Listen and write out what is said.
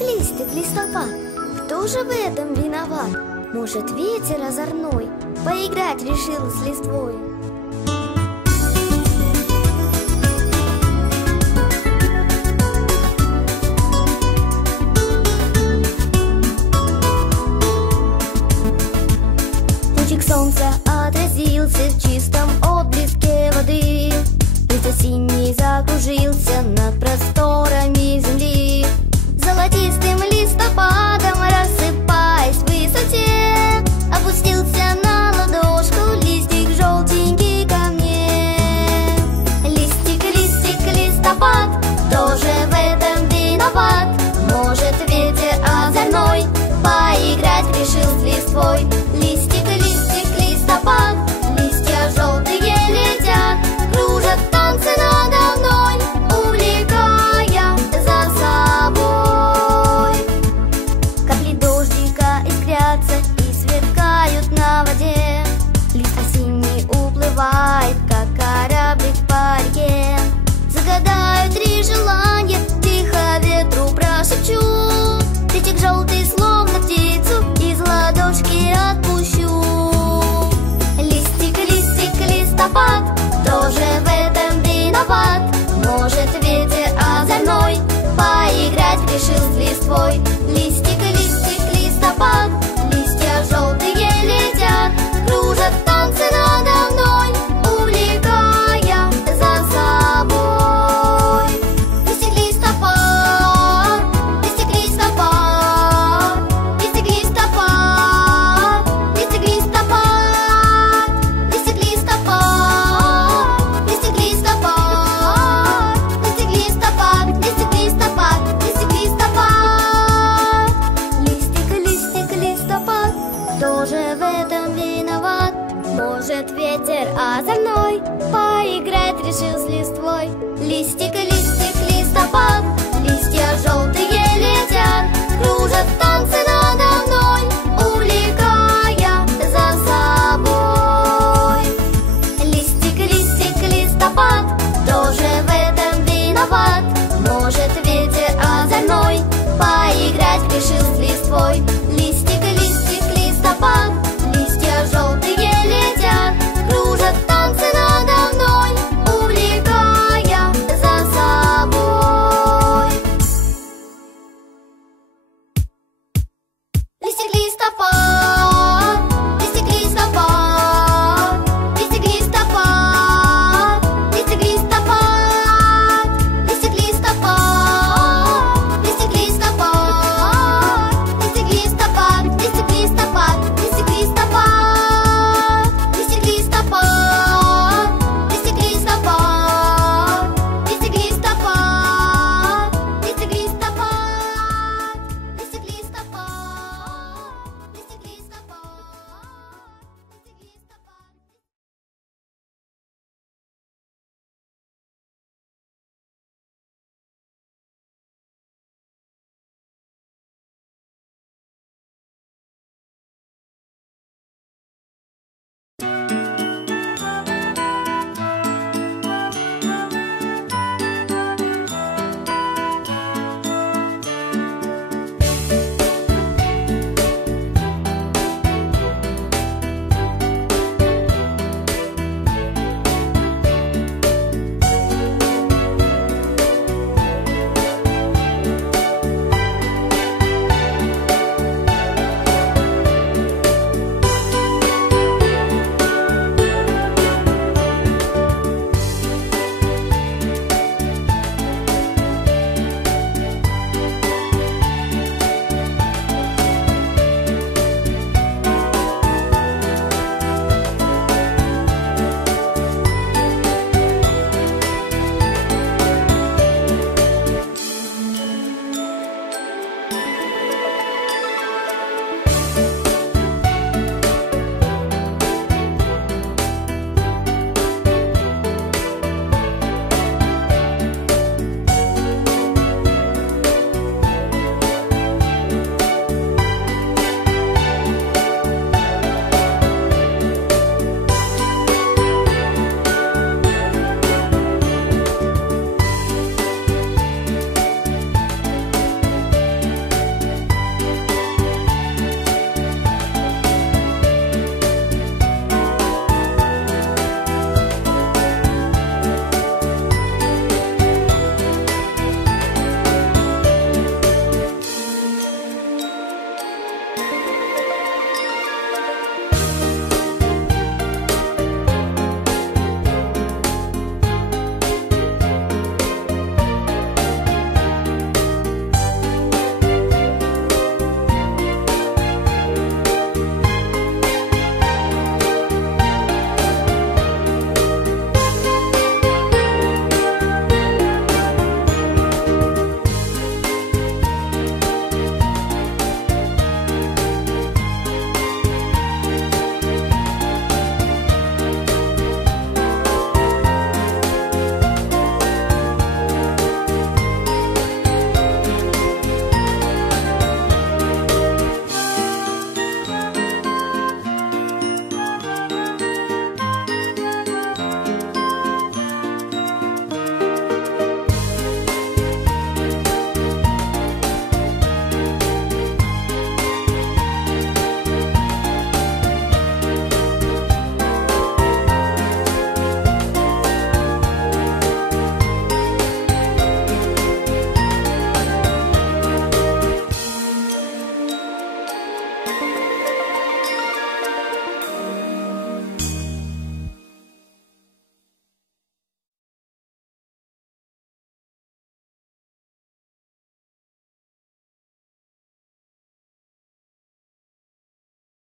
листик, листопад, кто же в этом виноват? Может, ветер озорной поиграть решил с листвой? Лучик солнца отразился в чистом отблеске воды, лист осенний закружился над просторами земли. Золотистым листопадом, рассыпаясь в высоте, опустился на ладошку листик желтенький ко мне. Листик, листик, листопад, кто же в этом виноват? Может, ветер озорной поиграть решил с листвой? Листик, листик, листопад, листья желтые летят, кружат танцы надо мной, увлекая за собой. Капли дождика искрятся и сверкают на воде, лист осенний уплывает, как кораблик по реке. Загадаю 3 желания, тихо ветру прошепчу, листик желтый, словно птицу, из ладошки отпущу. Листик, листик, листопад, кто же в этом виноват? Может, ветер озорной поиграть решил с листвой? Листик, листик, листопад, листья желтые летят, кружат танцы надо мной, увлекая за собой. Листик, листопад, листик, листопад, листик, листопад, листик, листопад, листик, листопад, листик, листопад, листик, листопад, листик, листопад, листик, листопад. Листик, листик, листопад, кто же в этом виноват? Может, ветер озорной поиграть решил с листвой? Листик, листик, листопад, листья желтые летят, кружат танцы